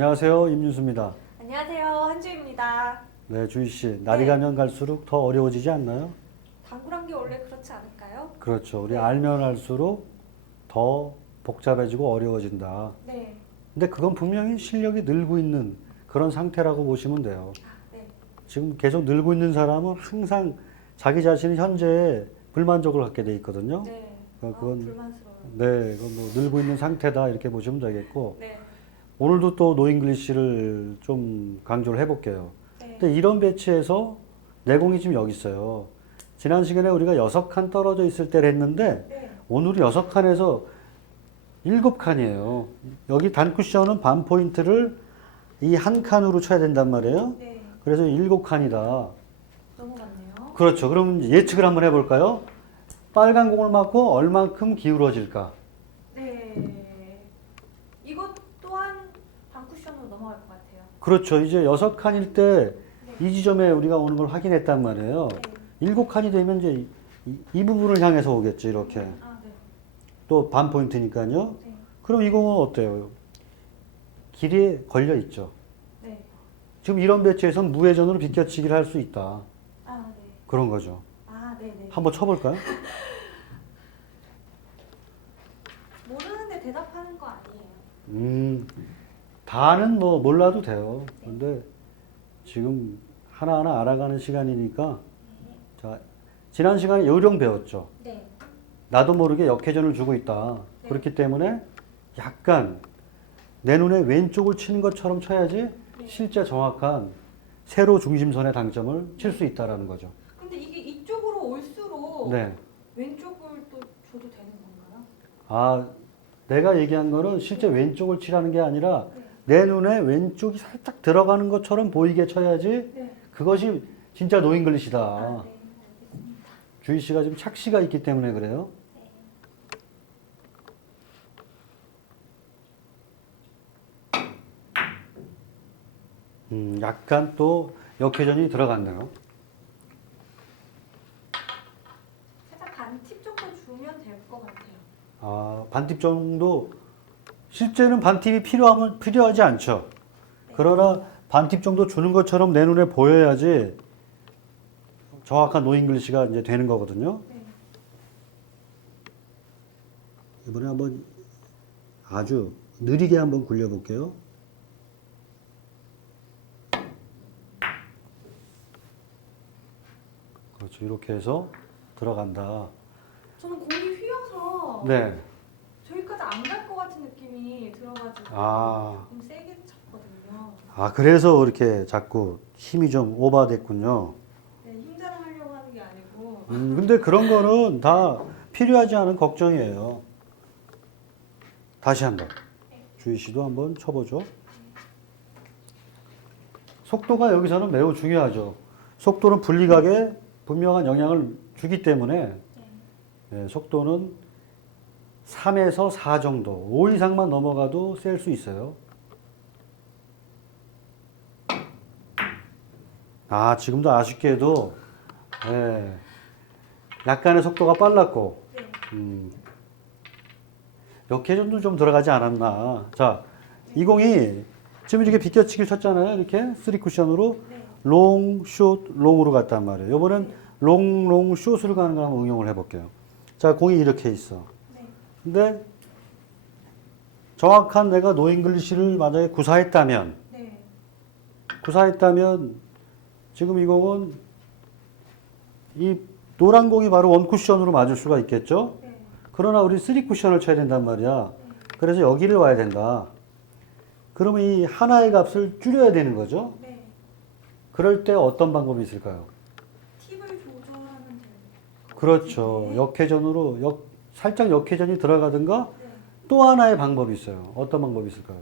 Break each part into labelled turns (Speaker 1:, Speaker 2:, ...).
Speaker 1: 안녕하세요. 임윤수입니다.
Speaker 2: 안녕하세요. 한주입니다.
Speaker 1: 네, 주희 씨. 날이
Speaker 2: 네.
Speaker 1: 가면 갈수록 더 어려워지지 않나요?
Speaker 2: 당구란 게 원래 그렇지 않을까요?
Speaker 1: 그렇죠. 우리
Speaker 2: 네.
Speaker 1: 알면 알수록 더 복잡해지고 어려워진다.
Speaker 2: 네.
Speaker 1: 근데 그건 분명히 실력이 늘고 있는 그런 상태라고 보시면 돼요.
Speaker 2: 아, 네.
Speaker 1: 지금 계속 늘고 있는 사람은 항상 자기 자신이 현재 불만족을 갖게 돼 있거든요.
Speaker 2: 네.
Speaker 1: 어,
Speaker 2: 아,
Speaker 1: 그건-
Speaker 2: 불만스러워요.
Speaker 1: 네, 그건 뭐 늘고 있는 상태다 이렇게 보시면 되겠고
Speaker 2: 네.
Speaker 1: 오늘도 또 노잉글리시를 좀 강조를 해볼게요.
Speaker 2: 네.
Speaker 1: 근데 이런 배치에서 내공이 지금 여기 있어요. 지난 시간에 우리가 여섯 칸 떨어져 있을 때를 했는데
Speaker 2: 네.
Speaker 1: 오늘은 여섯 칸에서 일곱 칸이에요. 여기 단 쿠션은 반 포인트를 이 한 칸으로 쳐야 된단 말이에요.
Speaker 2: 네.
Speaker 1: 그래서 일곱 칸이다.
Speaker 2: 넘어갔네요.
Speaker 1: 그렇죠. 그럼 예측을 한번 해볼까요? 빨간 공을 맞고 얼만큼 기울어질까?
Speaker 2: 네. 이것 또한 방쿠션으로 넘어갈 것 같아요.
Speaker 1: 그렇죠. 이제 여섯 칸일 때 이 지점에 우리가 오는 걸 확인했단 말이에요.
Speaker 2: 네.
Speaker 1: 일곱 칸이 되면 이제 이, 이 부분을 향해서 오겠죠. 이렇게.
Speaker 2: 아, 네.
Speaker 1: 또 반 포인트니까요.
Speaker 2: 네.
Speaker 1: 그럼 이 공은 어때요? 길이에 걸려 있죠.
Speaker 2: 네.
Speaker 1: 지금 이런 배치에서는 무회전으로 비껴치기를 할 수 있다.
Speaker 2: 아, 네.
Speaker 1: 그런 거죠.
Speaker 2: 아, 네, 네.
Speaker 1: 한번 쳐볼까요?
Speaker 2: 모르는데 대답하는 거 아니에요.
Speaker 1: 음, 다는 뭐 몰라도 돼요. 근데 지금 하나하나 알아가는 시간이니까 자, 지난 시간에 요령 배웠죠.
Speaker 2: 네.
Speaker 1: 나도 모르게 역회전을 주고 있다.
Speaker 2: 네.
Speaker 1: 그렇기 때문에 약간 내 눈에 왼쪽을 치는 것처럼 쳐야지
Speaker 2: 네.
Speaker 1: 실제 정확한 세로 중심선의 당점을 칠 수 있다라는 거죠.
Speaker 2: 근데 이게 이쪽으로 올수록
Speaker 1: 네.
Speaker 2: 왼쪽을 또 줘도 되는 건가요?
Speaker 1: 아, 내가 얘기한 거는 실제 왼쪽을 치라는 게 아니라
Speaker 2: 네.
Speaker 1: 내 눈에 왼쪽이 살짝 들어가는 것처럼 보이게 쳐야지
Speaker 2: 네.
Speaker 1: 그것이 진짜 노잉글리시다.
Speaker 2: 아, 네.
Speaker 1: 주희 씨가 지금 착시가 있기 때문에 그래요. 음, 약간 또 역회전이 들어갔네요.
Speaker 2: 살짝 반팁 정도 주면 될 것 같아요.
Speaker 1: 아, 반팁 정도 실제는 반팁이 필요하면 필요하지 않죠. 그러나 반팁 정도 주는 것처럼 내 눈에 보여야지 정확한 노잉글리시가 이제 되는 거거든요.
Speaker 2: 네.
Speaker 1: 이번에 한번 아주 느리게 한번 굴려볼게요. 그렇죠. 이렇게 해서 들어간다.
Speaker 2: 저는 공이 휘어서
Speaker 1: 네.
Speaker 2: 들어가지고
Speaker 1: 아.
Speaker 2: 좀 세게 쳤거든요.
Speaker 1: 아, 그래서 이렇게 자꾸 힘이 좀 오버됐군요.
Speaker 2: 네, 힘 자랑하려고 하는 게 아니고
Speaker 1: 음, 근데 그런 거는 다 필요하지 않은 걱정이에요. 다시 한번. 주희 씨도 한번 쳐보죠. 속도가 여기서는 매우 중요하죠. 속도는 분리각에 분명한 영향을 주기 때문에
Speaker 2: 네.
Speaker 1: 예, 속도는 3에서 4 정도, 5 이상만 넘어가도 셀 수 있어요. 아, 지금도 아쉽게도 예, 약간의 속도가 빨랐고
Speaker 2: 네.
Speaker 1: 음, 역회전도 좀 들어가지 않았나. 자, 이 공이 지금 이렇게 비껴치기를 쳤잖아요. 이렇게 쓰리 쿠션으로
Speaker 2: 네.
Speaker 1: 롱, 숏, 롱으로 갔단 말이에요. 이번엔 롱, 롱, 숏으로 가는 거 한번 응용을 해볼게요. 자, 공이 이렇게 있어.
Speaker 2: 네.
Speaker 1: 근데 정확한 내가 노잉글리시를 만약에 구사했다면,
Speaker 2: 네.
Speaker 1: 구사했다면 지금 이 공은 이 노란 공이 바로 원 쿠션으로 맞을 수가 있겠죠?
Speaker 2: 네.
Speaker 1: 그러나 우리 쓰리 쿠션을 쳐야 된단 말이야. 그래서 여기를 와야 된다. 그러면 이 하나의 값을 줄여야 되는 거죠?
Speaker 2: 네.
Speaker 1: 그럴 때 어떤 방법이 있을까요?
Speaker 2: 팁을 조절하면 돼요.
Speaker 1: 그렇죠. 역회전으로 역, 살짝 역회전이 들어가든가
Speaker 2: 네.
Speaker 1: 또 하나의 방법이 있어요. 어떤 방법이 있을까요?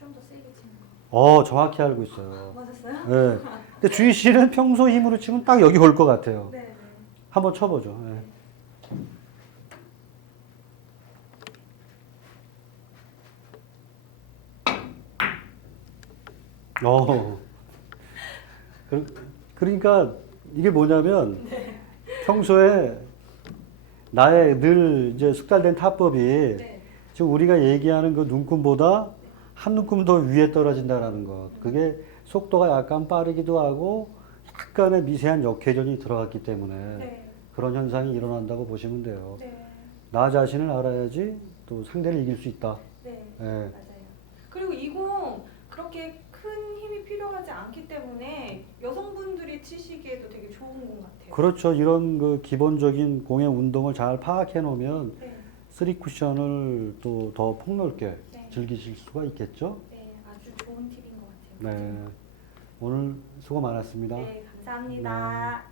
Speaker 2: 좀 더 세게 치는
Speaker 1: 어, 정확히 알고 있어요.
Speaker 2: 거. 맞았어요?
Speaker 1: 네. 근데 주희 씨는 평소 힘으로 치면 딱 여기 올 것 같아요.
Speaker 2: 네. 네.
Speaker 1: 한번 쳐보죠. 네. 어. 그- 그러니까 이게 뭐냐면 평소에 나의 늘 이제 숙달된 타법이
Speaker 2: 네.
Speaker 1: 지금 우리가 얘기하는 그 눈금보다 한 움큼 더 위에 떨어진다라는 것. 그게 속도가 약간 빠르기도 하고 약간의 미세한 역회전이 들어갔기 때문에
Speaker 2: 네.
Speaker 1: 그런 현상이 일어난다고 보시면 돼요.
Speaker 2: 네.
Speaker 1: 나 자신을 알아야지 또 상대를 이길 수 있다.
Speaker 2: 네.
Speaker 1: 예.
Speaker 2: 맞아요. 그리고 이공 그렇게 큰 힘이 필요하지 않기 때문에 여성분들이 치시기에도 되게 좋은 공 같아요.
Speaker 1: 그렇죠. 이런 그 기본적인 공의 운동을 잘 파악해 놓으면
Speaker 2: 네.
Speaker 1: 쓰리 쿠션을 또 더 폭넓게
Speaker 2: 네.
Speaker 1: 즐기실 수가 있겠죠.
Speaker 2: 네. 아주 좋은 팁인 것 같아요.
Speaker 1: 네. 오늘 수고 많았습니다.
Speaker 2: 네. 감사합니다.